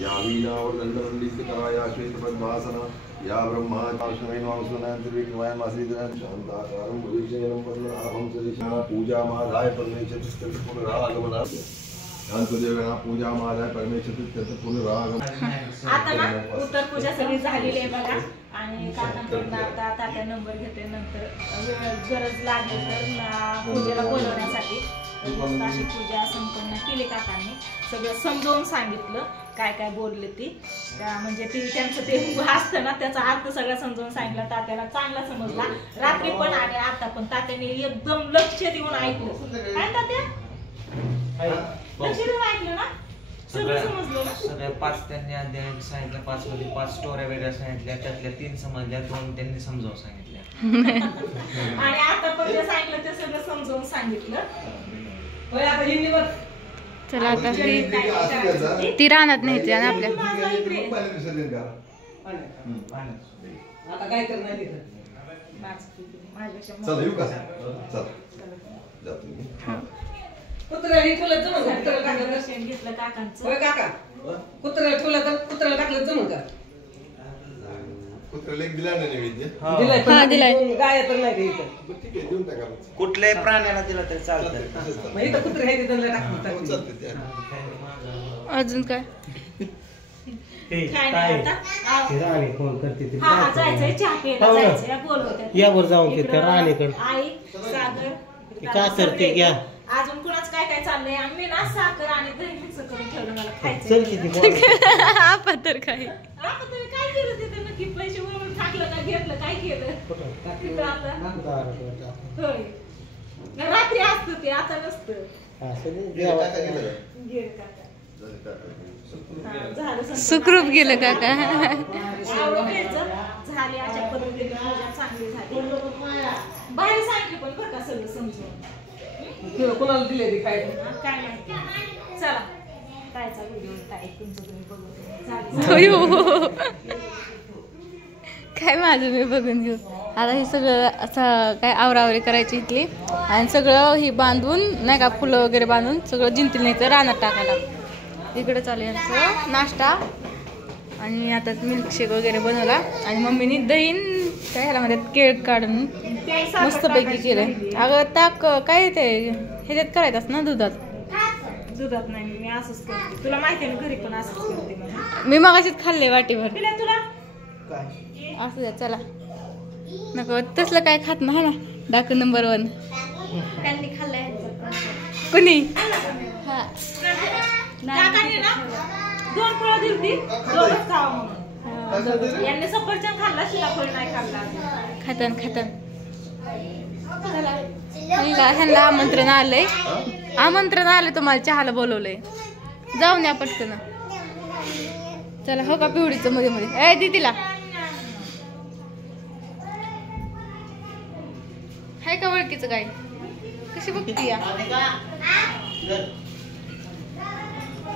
या वीणावर्दण्डमण्डितकराया श्वेतपद्मासना या ब्रह्माचार्षणैवांसनान्तर्विक्रमायमाश्रितरां शान्ताकारं भविष्यनं पद्मनाभं सरिषा पूजामादाय परमेश्वरस्य पुनरागमना शांतदेवना पूजामादाय परमेश्वरस्य पुनरागमना। आता ना उत्तर पूजा सगळी झालेली आहे बघा आणि काकांकडून आता तात्या नंबर घेते नंतर गरज लागली तर पूजेला बोलवण्यासाठी अशी पूजा संपन्न केली काकांनी सगळं समजावून सांगितलं काय काय बोलले ती म्हणजे ती त्यांचं ते असतं ना त्याचा अर्थ सगळा समजावून सांगितला तात्याला चांगला समजला रात्री पण आणि आता पण तात्याने एकदम लक्ष देऊन ऐकलं काय तात्या लक्ष देऊन ऐकलं ना सगळं समजलं ना सगळ्या 5 त्यांनी अध्याय सांगितलं 5 मध्ये 5 स्टोऱ्या वेगळ्या सांगितल्या त्यातल्या 3 समजल्या 2 त्यांनी समजावून सांगितल्या आणि आता पण जे सांगितलं ते सगळं समजावून सांगितलं होय आता हिंदीवर चला आता ती रानात न्यायची आणि आपल्या आता काय करणार चल येऊ का चल जातो मी कुत्र्याला ठेवलं जमून का कुत्र्याला टाकलं दर्शन घेतलं काकांचं होय काका कुत्र्याला ठेवलं तर कुत्र्याला टाकलं जमून का कुत्र्याला एक दिला ना नैवेद्य दिलाय गाय तर नाही इथं ठीक आहे देऊन टाका कुठल्याही प्राण्याला दिलं तरी चालतं मग इथं कुत्रे आहे तिथं टाकून चालते ते अजून काय जायचंय चहा प्यायला जायचंय बोलवत्यात यावर जाऊन राणीकडे आई सागर का करते घ्या अजून कुणाच काय काय चाललंय आम्ही ना साखर आणि दही मिक्स करून ठेवलं मला खायचं आपण तर काय आपण तुम्ही काय केलं तिथे नक्की पैसे वरून टाकलं का घेतलं काय केलं तिथं आता होय रात्री असतं ते आता नसतं सुखरूप गेलं काका झाले अशा पद्धतीने पूजा चांगली झाली बाहेर सांगितलं पण बरं का सगळं समजून कोणाला दिले ते काय काय माहिती चला ताईचा व्हिडिओ ताई तुमचं तुम्ही बघू काय माझं मी बघून घेऊ आता हे सगळं असं काय आवरावरी करायची इथली आणि सगळं ही बांधून नाही का फुलं वगैरे बांधून सगळं जिंतीला न्यायचं रानात टाकायला इकडे चालू आहे यांचं नाश्ता आणि आता मिल्कशेक वगैरे बनवला आणि मम्मीने दहीन काय ह्याला मध्ये केळ काढून मस्तपैकी केलं अगं ताक काय ते ह्याच्यात करायचं ना दुधात नाही मी असंच करते तुला माहिती आहे ना घरी पण असंच करते मी मगाशीच खाल्ले वाटीभर तुला असं द्या चला नको तसलं काय खात ना ना डाकू नंबर 1 त्यांनी खाल्लंय कुणी काकांनी ना 2 फळं दिली 2च खावं म्हणून यांनी सफरचंद खाल्ला सीताफळ नाही खाल्ला खातन चला ह्यांना आमंत्रण आलंय तुम्हाला चहाला बोलवलंय जाऊन या पटकन चला हो का पिवडीचं मध्ये मध्ये ए दीदीला हाय का ओळखीचं काय कशी बघती या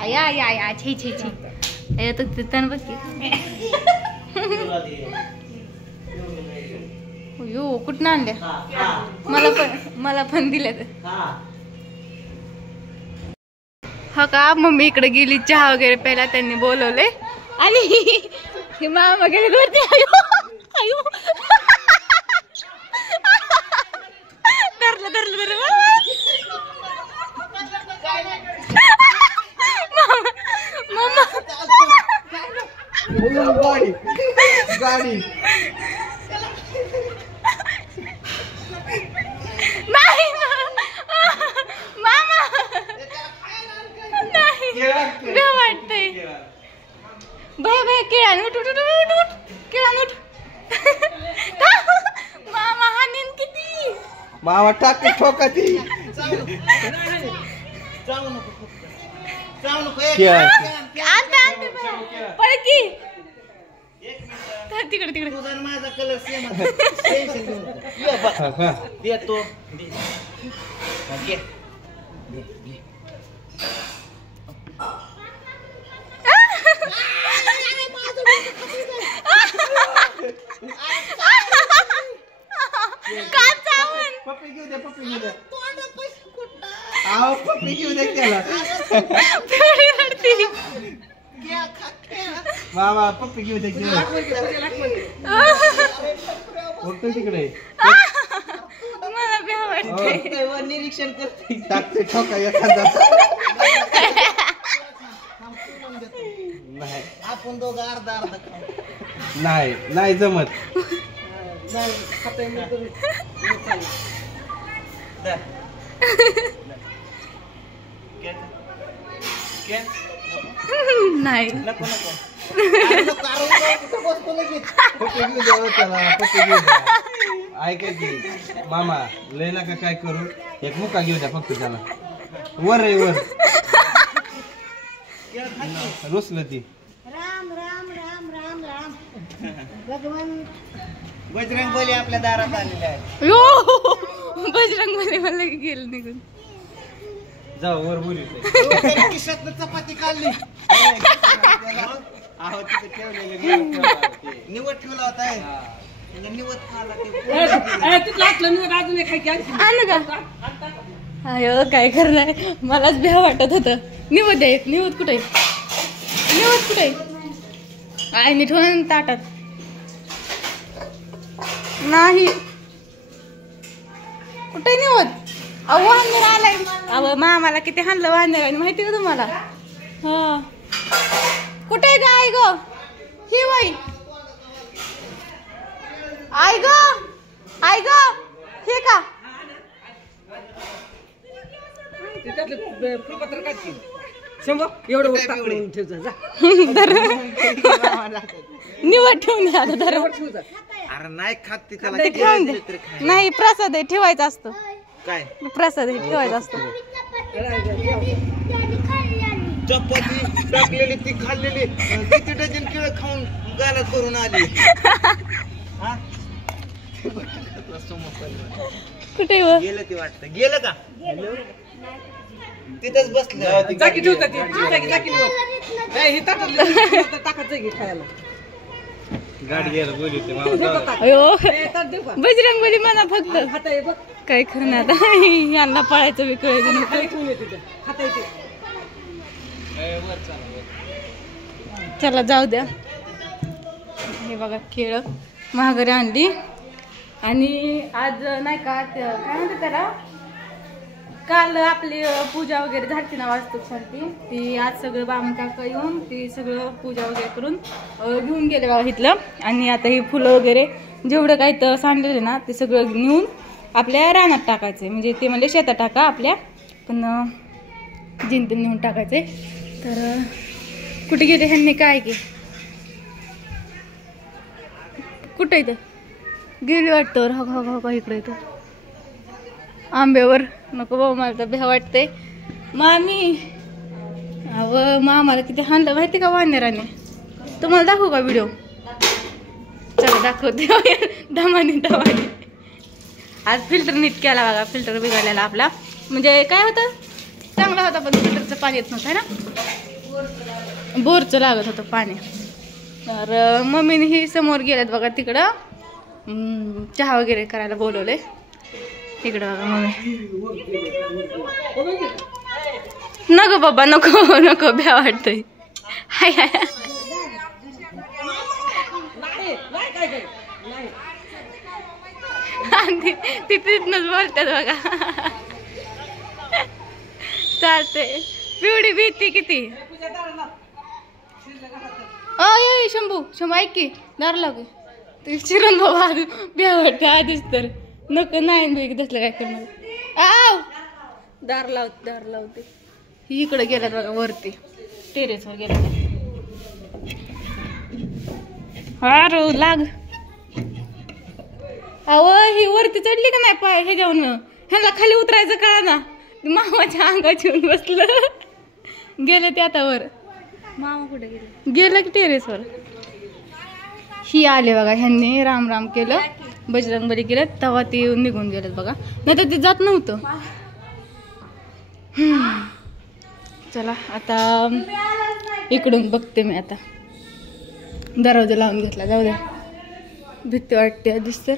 आया आया आया छी छी छी ए तो तिथं बघ की यो कुठं आणल्या मला पण दिल्यात हा का मम्मी इकडे गेली चहा वगैरे प्यायला त्यांनी बोलवले आणि ही मामा गेली वरती आयो धरलं गाडी नाही मामा नाही वाटतंय भय केळान उठ केळान उठ मामा हानीन किती मावा टाक ठोकाती पडकी तिकडे माझा कलर सेम देतो पप्पी घेऊ दे पप्पी घेऊ दे त्याला मामा पप्पी घेऊ दे फोटो तिकडे मला भ्या वाटते निरीक्षण करते टाकते ठोका एखादा नाही आपण दोघं अर्धा अर्धा नाही नाही जमत नाही पप्पी घेऊ द्या त्याला पप्पी घेऊ द्या ऐका की मामा लय नका काय करू एक मुका घेऊ द्या फक्त त्याला वर रे वर रुसलं ती राम राम राम राम राम भगवान बजरंग बली आपल्या दारात आलेले आहे. यो बजरंग मध्ये मला गेलं निघून जाऊ वर बोलू खिशातनं चपाती काढली निवड ठेवला होता निवड खाला आण का अयो काय करणार मलाच भ्या वाटत होतं निवद आहे निवद कुठे निवद कुठे आईने ठेवून ताटात नाही कुठे निवद अहो वांदर आलाय अहो मामाला किती हाणलं वांदराने माहिती का तुम्हाला हा कुठे ग आई ग ही वय आई ग हे का फुलपत्र काढ एवढं टाकून ठेवजा जा निवड ठेवून द्या आता धर अरे नाही खात ते त्याला ते ठेवून दे नाही प्रसाद आहे ठेवायचा असतो काय प्रसाद आहे ठेवायचा असतो चपाती टाकलेली ती खाल्लेली किती डझन केळ खाऊन गालात करून आली कुठे व गेलं ते वाटतं गेलं का तिथंच बसलं जाकी ठेवता ती जाकी नाही हे टाकायचं घे खायला गाडी घ्यायला बोलू मामा अयो बजरंग बली म्हणा फक्त काय करणार यांना पळायचं विकळ चला जाऊ द्या हे बघा केळ महागरी आणली आणि आज नाही का काय म्हणते त्याला काल आपली पूजा वगैरे झाली ना वास्तू शांती ती आज सगळं बामण काका येऊन ती सगळं पूजा वगैरे करून घेऊन गेले बघा इथलं आणि आता ही फुलं वगैरे जेवढं काही तर सांडलेलं ना ते सगळं नेऊन आपल्या रानात टाकायचं म्हणजे ते म्हणजे शेतात टाका आपल्या पण जिंतून नेऊन टाकायचे तर कुठे गेले ह्यांनी काय की कुठं इथं गेली वाटतं हो इकडे इथं आंब्यावर नको बाबा मला तर भ्या वाटते मामी अव मामाला किती हाणलं माहिती का वानेराने तुम्हाला दाखवू का व्हिडिओ चला दाखवते दमाने आज फिल्टर नीट केला बघा फिल्टर बिघडलेला आपला म्हणजे काय होतं चांगला होता पण फिल्टरचं पाणी येत नव्हतं ना बोरचं लागत होतं पाणी तर मम्मीने ही समोर गेल्यात बघा तिकडं चहा वगैरे करायला बोलवले तिकडं बघा मम्मी नको बाबा नको नको भ्या वाटतंय हाय हाय ती तिथनच बोलतात बघा चालते पिवडी भीती किती अय शंभू ऐक की दार लाव की चिरण बाबा भ्या वाटते आधीच तर नको नाही बी तसलं काय करणार आव दार लावते ही इकडे गेल्यात बघा वरती टेरेसवर गेल्या अरे लाग अव ही वरती चढली का नाही पाय हे जाऊन ह्याला खाली उतरायचं कळा ना मामाच्या अंगात येऊन बसलं गेले ते आता वर मामा कुठे गेलं की टेरेसवर ही आले बघा ह्यांनी राम राम केलं बजरंगबली केलं तेव्हा ती निघून गेलेत बघा नाही तर ते जात नव्हतं चला आता इकडून बघते मी आता दरवाजा लावून घेतला जाऊ द्या भीती वाटते आधीच तर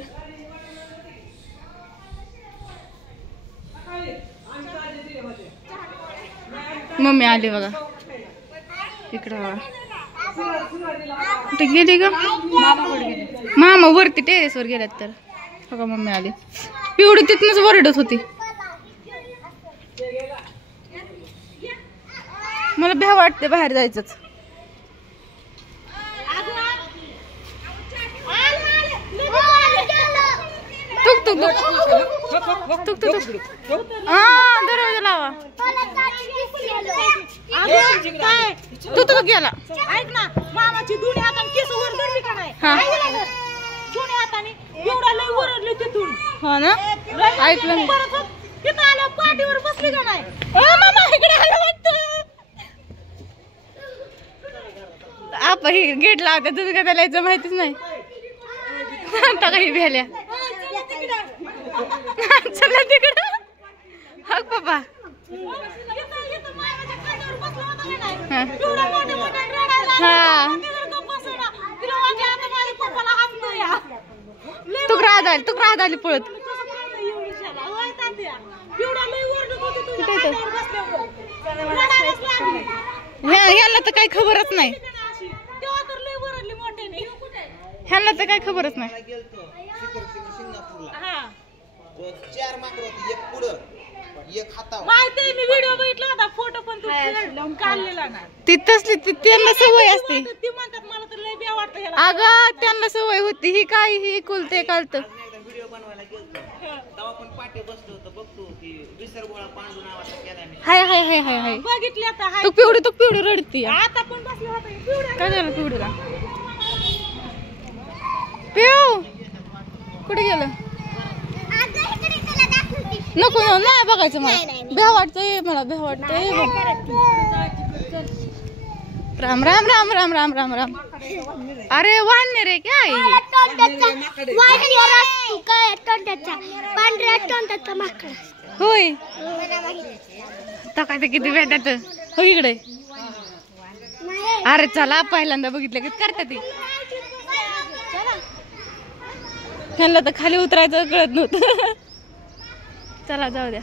मम्मी आली बघा इकडं कुठे गेली ग मामा वरती टेरेसवर गेल्यात तर बघा मम्मी आली पिवडी तिथनच वरडत होती मला भ्या वाटते बाहेर जायचंच तुक तुक तुक तुक तुक दरवाजा लावा तू तू गेला ऐक ना मामाची दोन्ही हाताने केस वर धरली का नाही हा. दोन्ही हाताने एवढा लय वरडले तिथून हा ना ऐकलं मी परत तिथं आल्या पाठीवर बसली का नाही मामा इकडे आलं वाटतं आपण ही गेट लावते तुझं काय त्याला यायचं माहितीच नाही आता काही भेल्या चला तिकडं हा बाबा तू राहत आली पळत ह्यांना तर काही खबरच नाही ह्यांना तर काही खबरच नाही गेलतो सिंगापूरला 4 माकड होती एक पुढं एक हातावर माहिती मी व्हिडिओ बघितला होता फोटो पण तू काढलेला ना ती तसली त्यांना सवय असते ती म्हणतात मला तर लय बी वाटतं ह्याला अगं त्यांना सवय होती ही काय ही कुलते कालत व्हिडिओ बनवायला गेलतो तेव्हा पण पाठी बसलो होतो बघतो की विसरगोळा पांडू नावाचा केला मी हाय हाय हाय हाय हाय बघितली आता हाय. तू पिवडी रडती आता पण बसले होते पिवळ्या. काय झालं पिवडीला पिऊ कुठे गेलं नको नाही बघायचं मला भ्या वाटतंय मला भ्या वाटतंय राम राम राम राम राम राम राम अरे वाढणे रे काय होय आता काय ते किती भेटत हो इकडे अरे चला पहिल्यांदा बघितलं की करते ती त्यांना तर खाली उतरायचं कळत नव्हतं चला जाऊ द्या